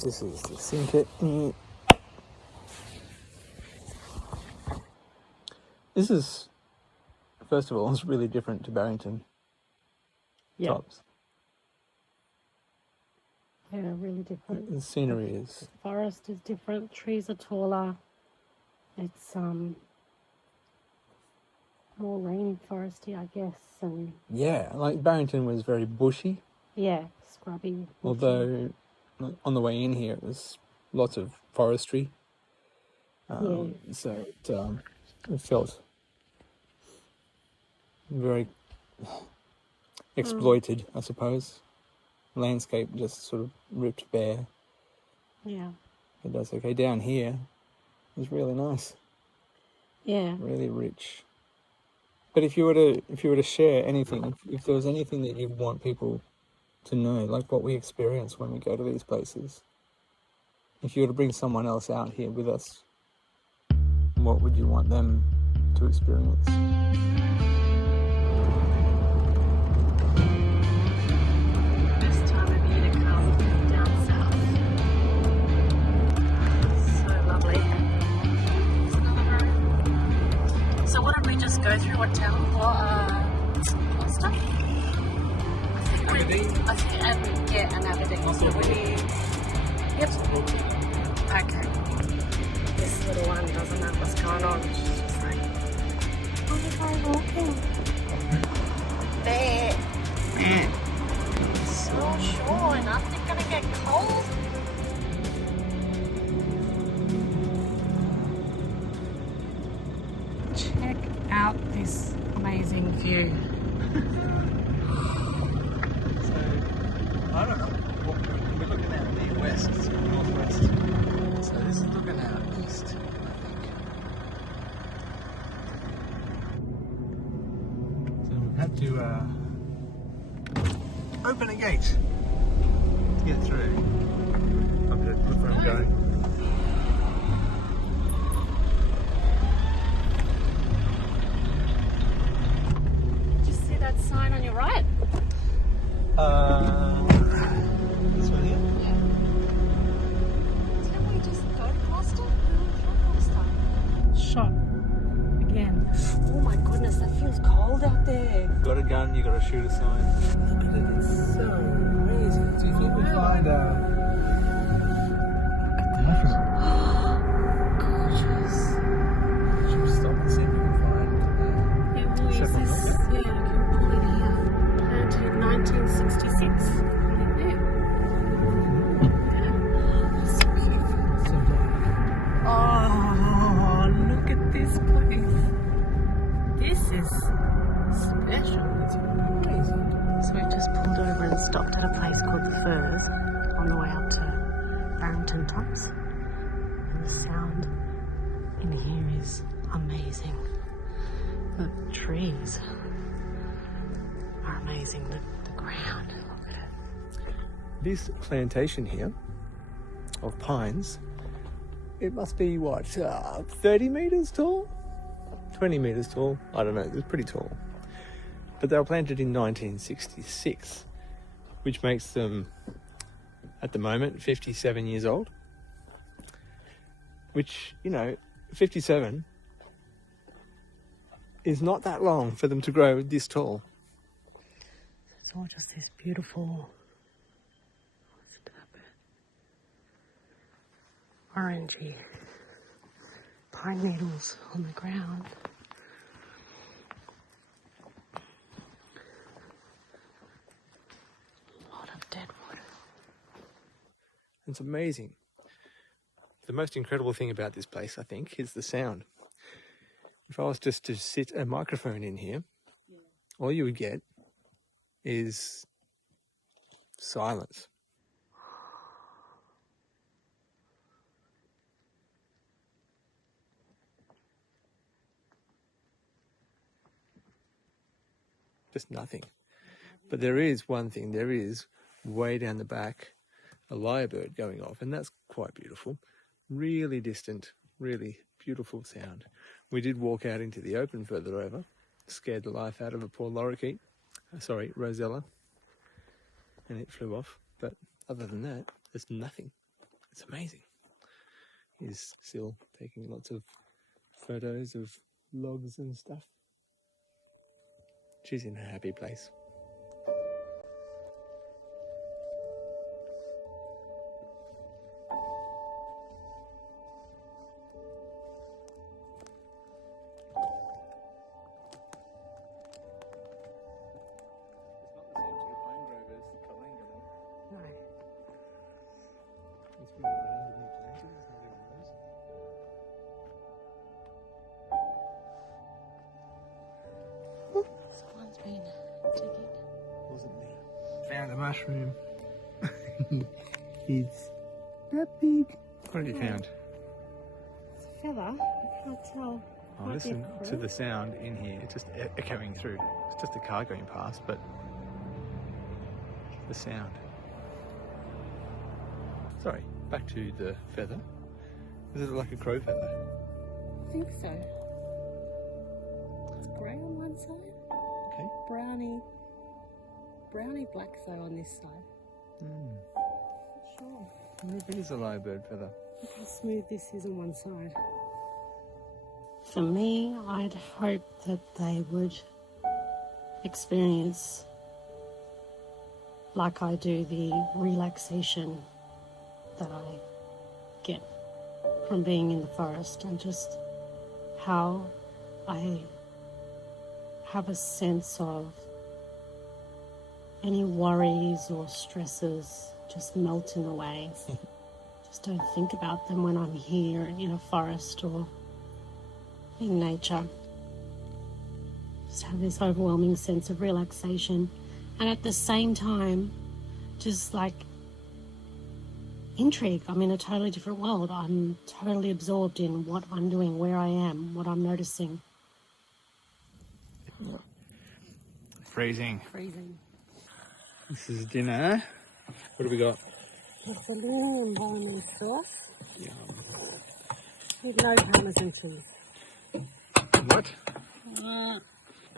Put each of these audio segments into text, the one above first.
This is the sink it. This is, first of all, it's really different to Barrington tops. Yeah, really different. The scenery is... The forest is different, trees are taller. It's more rainforesty, I guess. And yeah, like Barrington was very bushy. Yeah, scrubby. Although on the way in here it was lots of forestry. So it felt very exploited, I suppose. Landscape just sort of ripped bare. Yeah. It does okay. Down here is really nice. Yeah. Really rich. But if you were to share anything, if there was anything that you want people to know, like what we experience when we go to these places, if you were to bring someone else out here with us, what would you want them to experience? Best time of year to come down south. So lovely. There's another road. So what did we just go through? What town? Gloucester? Aberdeen. And Aberdeen. So yep. Okay. This little one doesn't know what's going on. She's just like, oh, the guy's walking. There. So sure, and aren't they gonna get cold? Check out this amazing view. I don't know. We're looking out the west, northwest. So this is looking out east, I think. So we've had to open a gate to get through. I'm going to look where I'm going. Did you see that sign on your right? This one here? Yeah. Didn't we just go to Gloucester? We went through Gloucester. Shot. Again. Oh my goodness, that feels cold out there. Got a gun, you got to shoot a sign. Look at it, it's so amazing. Do you think we find Gorgeous. Should we stop and see if we can find Yeah, well, is this? Yeah, I can pull it here. Planted 1966. Yeah. That's so beautiful. Oh, look at this place. This is special. It's amazing. So we just pulled over and stopped at a place called the Firs on the way up to Barrington Tops. And the sound in here is amazing. The trees are amazing. The ground, look at it. This plantation here of pines, it must be what, 30 metres tall? 20 metres tall? I don't know, it's pretty tall. But they were planted in 1966, which makes them, at the moment, 57 years old. Which, 57 is not that long for them to grow this tall. It's all just this beautiful, orangey pine needles on the ground. A lot of dead wood. It's amazing. The most incredible thing about this place, I think, is the sound. If I was just to sit a microphone in here, all you would get is silence. Just nothing. But there is one thing, there is way down the back a lyrebird going off, and that's quite beautiful. Really distant, really beautiful sound. We did walk out into the open further over, scared the life out of a poor lorikeet, Rosella, and it flew off. But other than that, there's nothing. It's amazing. He's still taking lots of photos of logs and stuff. She's in a happy place. Someone's been digging. Wasn't me. Found a mushroom. It's that big. What have you found? It's a feather. I can't tell. Oh, Might be a listen crow. to the sound in here. It's just echoing through. It's just a car going past, but the sound. Sorry, back to the feather. Is it like a crow feather? I think so. It's grey on one side. Okay. Browny black though on this side. Not sure. I wonder if it is a lyrebird feather. Look how smooth this is on one side. For me, I'd hope that they would experience, like I do, the relaxation that I get from being in the forest, and just how I have a sense of any worries or stresses just melting away. Just don't think about them when I'm here in a forest or in nature. Just have this overwhelming sense of relaxation, and at the same time just like intrigue. I'm in a totally different world. I'm totally absorbed in what I'm doing, where I am, what I'm noticing. Freezing. Freezing. This is dinner. What do we got? It's a little and bone sauce Yum. with no parmesan cheese. What?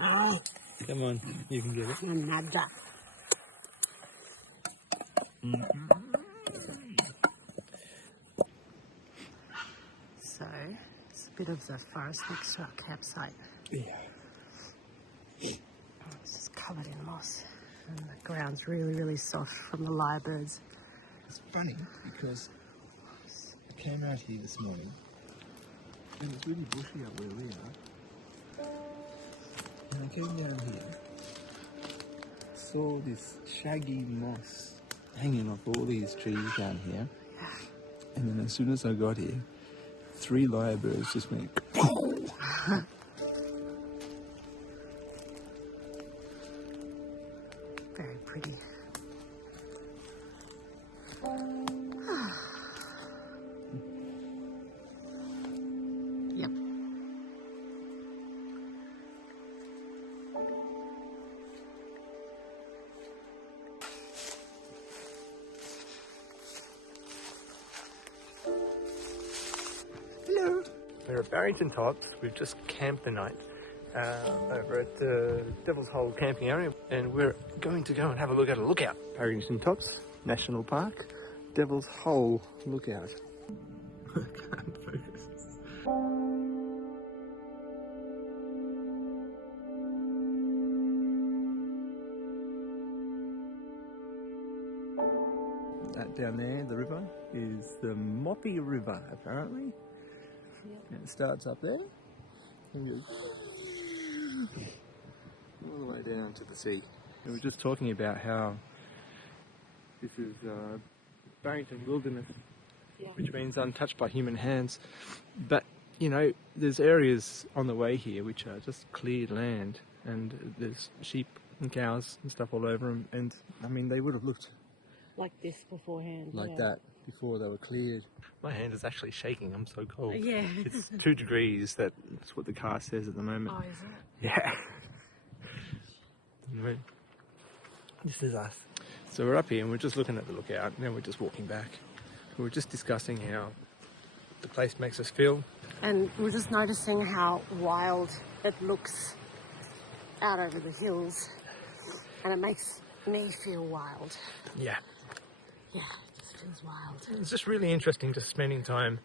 Oh, Come on, you can get it. nada. So, it's a bit of the forest next to our campsite. Yeah. It's just covered in moss, and the ground's really, really soft from the lyrebirds. It's funny because I came out here this morning and it's really bushy up where we are. And I came down here, saw this shaggy moss hanging off all these trees down here. And then as soon as I got here, 3 lyrebirds just went Very pretty. Yep. Hello. We're at Barrington Tops. We've just camped the night over at the Devil's Hole camping area, and we're going to go and have a look at a lookout. Barrington Tops National Park, Devil's Hole lookout. I can't focus. That down there, the river, is the Moppy River, apparently. Yep. And it starts up there and goes all the way down to the sea. And we're just talking about how this is Barrington Wilderness, Yeah. which means untouched by human hands. But, you know, there's areas on the way here which are just cleared land, and there's sheep and cows and stuff all over them. And, I mean, they would have looked Like this beforehand. like yeah. that before they were cleared. My hand is actually shaking. I'm so cold. Yeah. It's 2 degrees. That's what the car says at the moment. Oh, is it? Yeah. Anyway, this is us. So we're up here and we're just looking at the lookout, and then we're just walking back. We were just discussing how the place makes us feel. And we're just noticing how wild it looks out over the hills. And it makes me feel wild. Yeah. Yeah, just It is wild. It's just really interesting just spending time.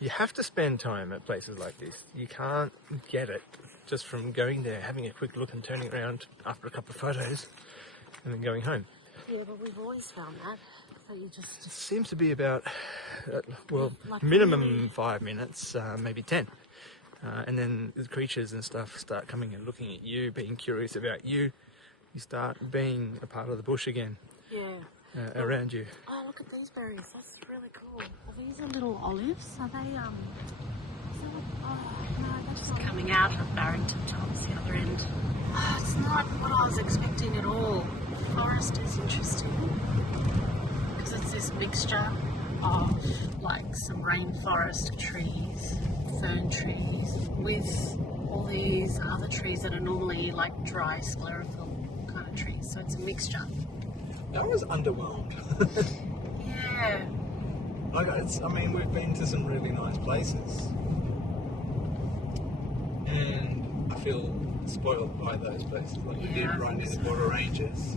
You have to spend time at places like this. You can't get it just from going there, having a quick look and turning around after a couple of photos and then going home. Yeah, but we've always found that you just... It seems to be about, well, like minimum 5 minutes, maybe 10. And then the creatures and stuff start coming and looking at you, being curious about you. You start being a part of the bush again. Yeah. Around you. Oh, look at these berries. That's really cool. Well, these are little olives. Are they, oh, no, they're just coming out of Barrington tops, the other end. Oh, it's not what I was expecting at all. Forest is interesting because it's this mixture of like some rainforest trees, fern trees, with all these other trees that are normally like dry sclerophyll kind of trees. So it's a mixture. I was underwhelmed. Yeah. I mean, we've been to some really nice places, and I feel spoiled by those places. Like we did right near the border ranges,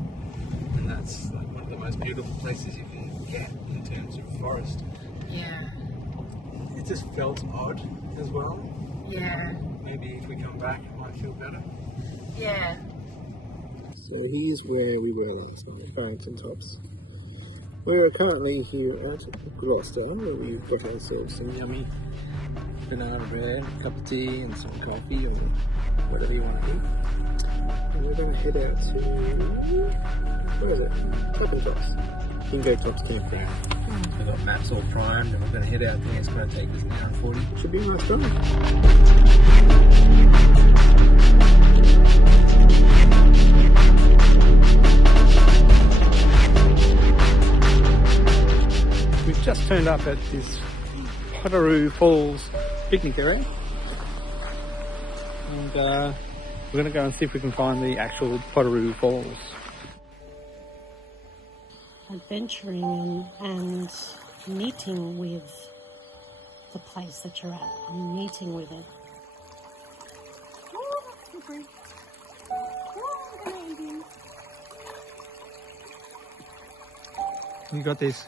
and that's like one of the most beautiful places you can get in terms of forest. Yeah. It just felt odd as well. Yeah. Maybe if we come back, it might feel better. Yeah. So here's where we were last night, Barrington Tops. We are currently here at Gloucester, where we've got ourselves some yummy banana bread, a cup of tea and some coffee or whatever you want to eat. And we're going to head out to, where is it? Tapin Tops. Bingo Tops Campground. We've got maps all primed and we're going to head out there. It's going to take us an hour and 40. Should be a nice drive. We've just turned up at this Potaroo Falls picnic area, and we're going to go and see if we can find the actual Potaroo Falls. Adventuring and meeting with the place that you're at. I'm meeting with it. Oh, that's slippery. Oh, I'm gonna eat him. You got this.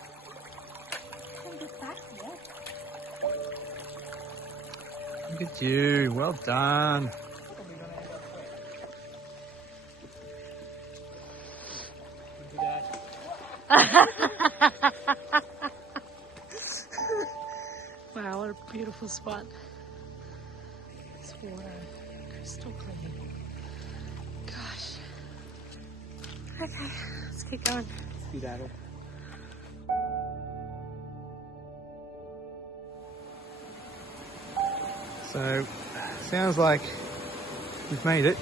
Look at you, well done. Wow, what a beautiful spot. This water, crystal clear. Gosh. Okay, let's keep going. Skedaddle. So, sounds like we've made it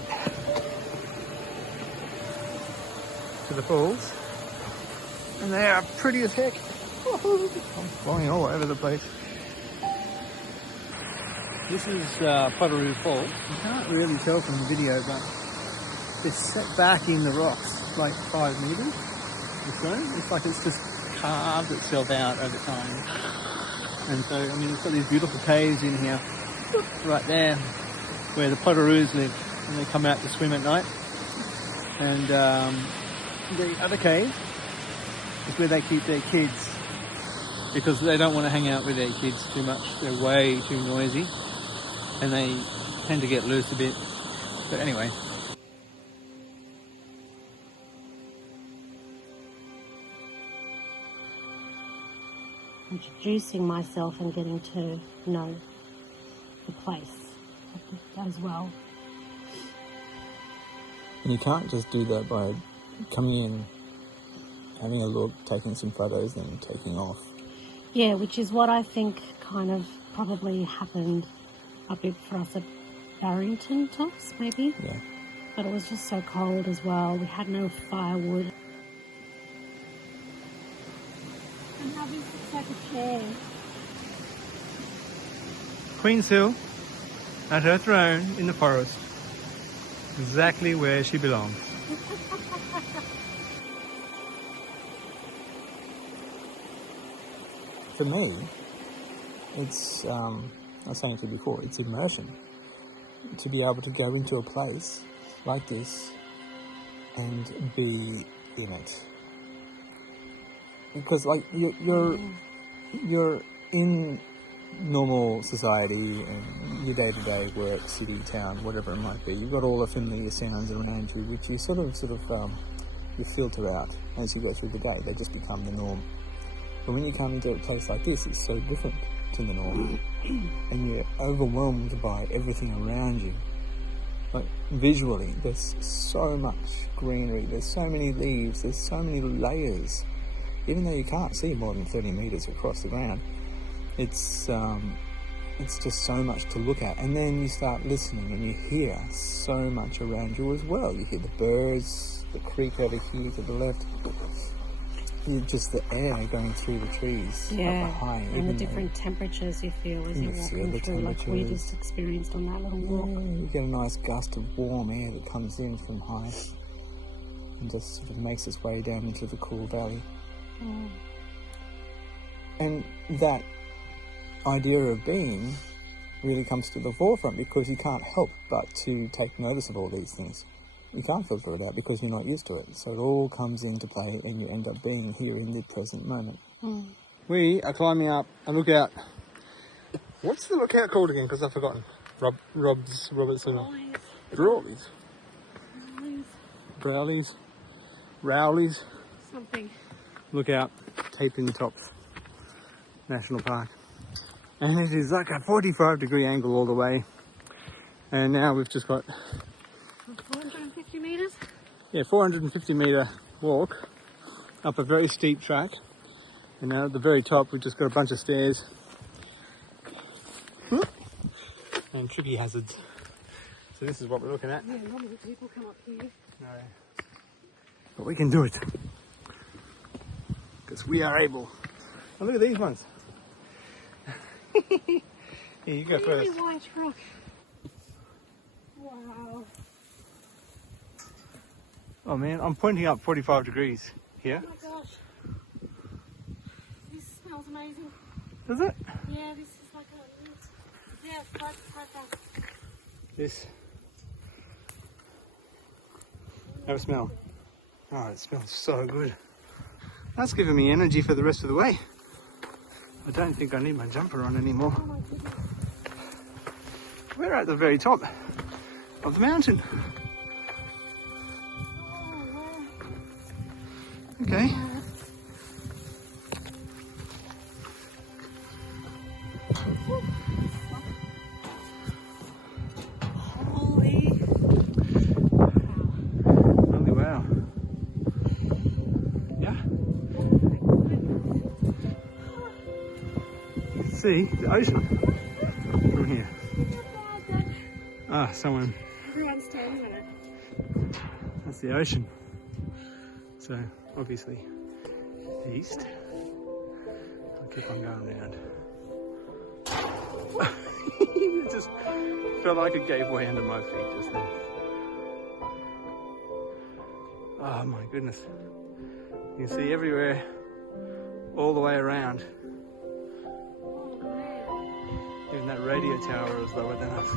to the falls, and they are pretty as heck. I'm flying all over the place. This is Potaroo Falls. You can't really tell from the video, but it's set back in the rocks like 5 meters or so. It's like it's just carved itself out over time. And so, I mean, it's got these beautiful caves in here. Right there, where the Potaroos live, and they come out to swim at night. And the other cave is where they keep their kids, because they don't want to hang out with their kids too much. They're way too noisy, and they tend to get loose a bit. But anyway. Introducing myself and getting to know the place as well. And you can't just do that by coming in, having a look, taking some photos, then taking off. Yeah, which is what I think kind of probably happened a bit for us at Barrington Tops, maybe. Yeah. But it was just so cold as well. We had no firewood. And now this looks like a chair. Queen's Hill, at her throne in the forest, exactly where she belongs. For me, it's, I was saying to you before, it's immersion. To be able to go into a place like this and be in it. because like you're in normal society and your day-to-day work, city, town, whatever it might be. You've got all the familiar sounds around you, which you sort of you filter out as you go through the day. They just become the norm. But when you come into a place like this, it's so different to the norm, and you're overwhelmed by everything around you. Like visually, there's so much greenery, there's so many leaves, there's so many layers. Even though you can't see more than 30 meters across the ground, it's just so much to look at. And then you start listening and you hear so much around you as well. You hear the birds, the creek over here to the left. Just the air going through the trees up behind. And the different temperatures you feel as you're walking through, like we just experienced on that little walk. You get a nice gust of warm air that comes in from high and just sort of makes its way down into the cool valley. And that idea of being really comes to the forefront because you can't help but to take notice of all these things. You can't filter it out because you're not used to it. So it all comes into play and you end up being here in the present moment. We are climbing up a lookout. What's the lookout called again? Because I've forgotten. Robert's Brawleys. Rowleys. Something. Lookout, Tapin Tops National Park. And it is like a 45-degree angle all the way. And now we've just got 450 metres? Yeah, 450 metre walk up a very steep track. And now at the very top we've just got a bunch of stairs. And tricky hazards. So this is what we're looking at. Yeah, normally people come up here. No. But we can do it. Because we are able. Oh, look at these ones. Here, you go really first. White rock. Wow. Oh man, I'm pointing up 45 degrees here. Oh my gosh. This smells amazing. Does it? Yeah, this is like a... Yeah, it's quite fast. This. Have a smell. Oh, it smells so good. That's giving me energy for the rest of the way. I don't think I need my jumper on anymore. Oh my goodness. We're at the very top of the mountain. Oh, wow. Okay. Holy. Holy wow. Yeah. You can see the ocean from here. Ah, someone. Everyone's standing on it. That's the ocean. So, obviously, east. I'll keep on going around. It just felt like it gave way under my feet just then. Oh my goodness. You can see everywhere, all the way around. Even that radio tower is lower than us.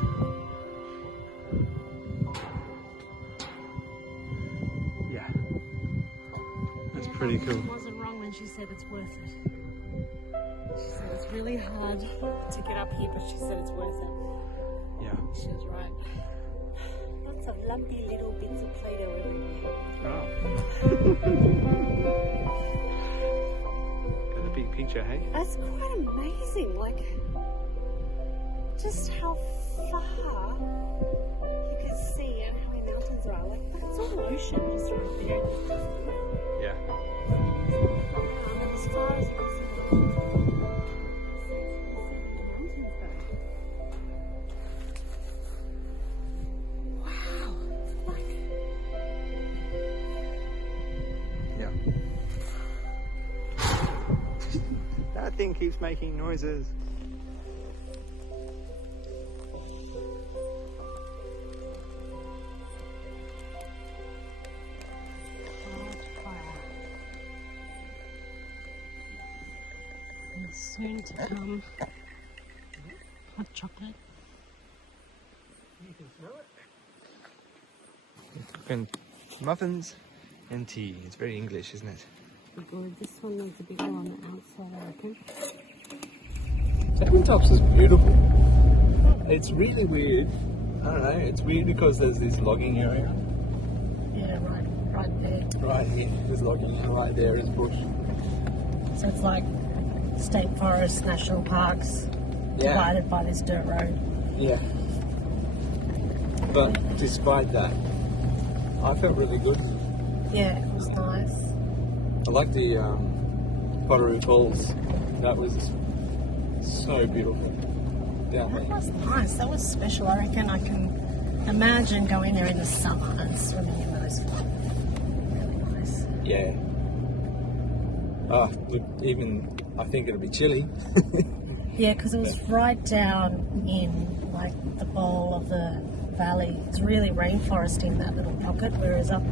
Yeah. That's pretty cool. She wasn't wrong when she said it's worth it. She said it's really hard to get up here, but she said it's worth it. Yeah. She was right. Lots of lumpy little bits of Play-Doh everywhere. Oh. Got a big picture, hey? That's quite amazing. Like, just how far you can see and how many mountains there are. Like, it's all ocean just right there. Yeah. As far as you can see, the mountains go. Wow. Like, Yeah. That thing keeps making noises. soon to come hot chocolate. You can smell it. And muffins and tea. It's very English, isn't it? good. This one needs a bit more on the outside, I reckon. Tapin Tops is beautiful. It's really weird. I don't know. It's weird because there's this logging area. Yeah, right there. Right here is logging, and right there is bush. So it's like state forests, national parks, divided by this dirt road. Yeah. But despite that, I felt really good. Yeah, it was nice. I like the Potaroo Falls. That was so beautiful down That there. was nice. That was special. I reckon I can imagine going there in the summer and swimming in those floods. Really nice. Yeah. Look, even I think it'll be chilly. Yeah, because it was right down in like the bowl of the valley. It's really rainforest in that little pocket, whereas up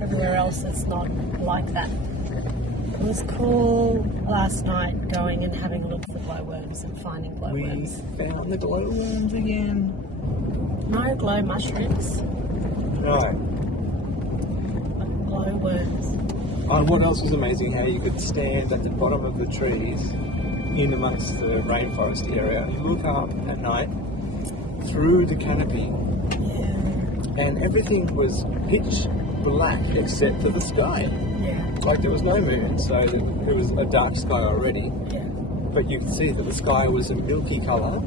everywhere else it's not like that. It was cool last night going and having a look for glowworms and finding We glowworms. found the glowworms again. No glow mushrooms, No. but glowworms. And what else was amazing? How you could stand at the bottom of the trees in amongst the rainforest area and look up at night through the canopy, Yeah, and everything was pitch black except for the sky. yeah, Like there was no moon, so it was a dark sky already. yeah. But you could see that the sky was a milky colour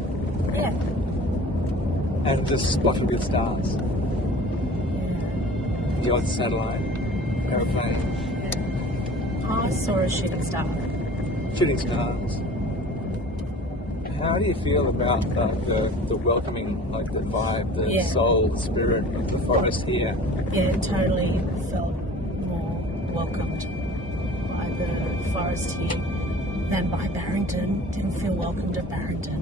Yeah. and just splotted with stars. The odd satellite, aeroplane, I saw a shooting star. shooting stars. How do you feel about the welcoming, like the vibe, the Yeah. soul, the spirit of the forest here? Yeah, it totally felt more welcomed by the forest here than by Barrington. Didn't feel welcomed at Barrington.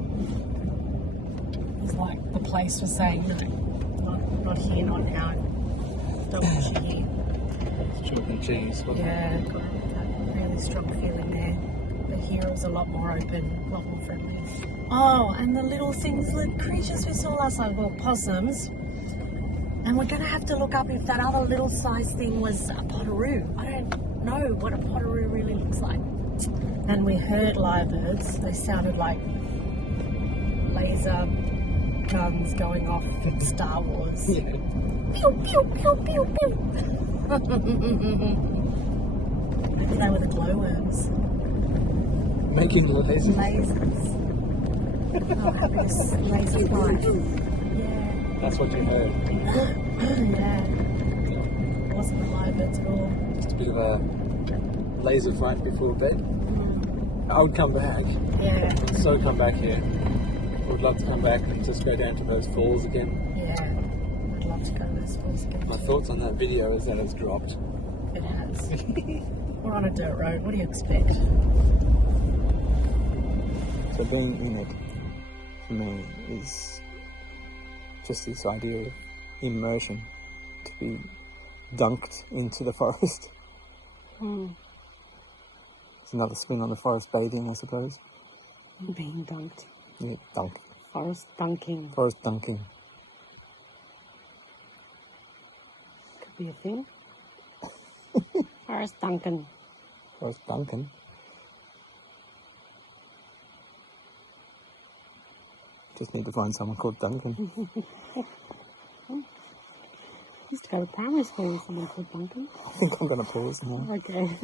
It was like the place was saying, no, not here, not now. Don't want you here. Chalk and cheese, wasn't it? Yeah, got that really strong feeling there. But here it was a lot more open, a lot more friendly. Oh, and the little things, the creatures we saw last night, well, possums. And we're going to have to look up if that other little size thing was a potaroo. I don't know what a potaroo really looks like. And we heard lyrebirds. They sounded like laser guns going off in Star Wars. Yeah. Pew, pew, pew, pew, pew. Maybe they were the glowworms. Making lasers. Lasers. Oh, happiness. Laser flight. Yeah. That's what you heard. Yeah. It wasn't the lyrebirds at all. Just a bit of a laser flight before bed. I would come back. Yeah. So come back here. I would love to come back and just go down to those falls again. Yeah. I'd love to go to those falls again. My thoughts on that video is that it's dropped. It has. We're on a dirt road. What do you expect? So being in it, for me, is just this idea of immersion, to be dunked into the forest. It's another spin on the forest bathing, I suppose. Being dunked. Yeah, dunk. Forest dunking. Forest dunking. Could be a thing. Forest dunking. Forest dunking. Just need to find someone called Duncan. Used to go to primary school with someone called Duncan. I think I'm going to pause now. Okay.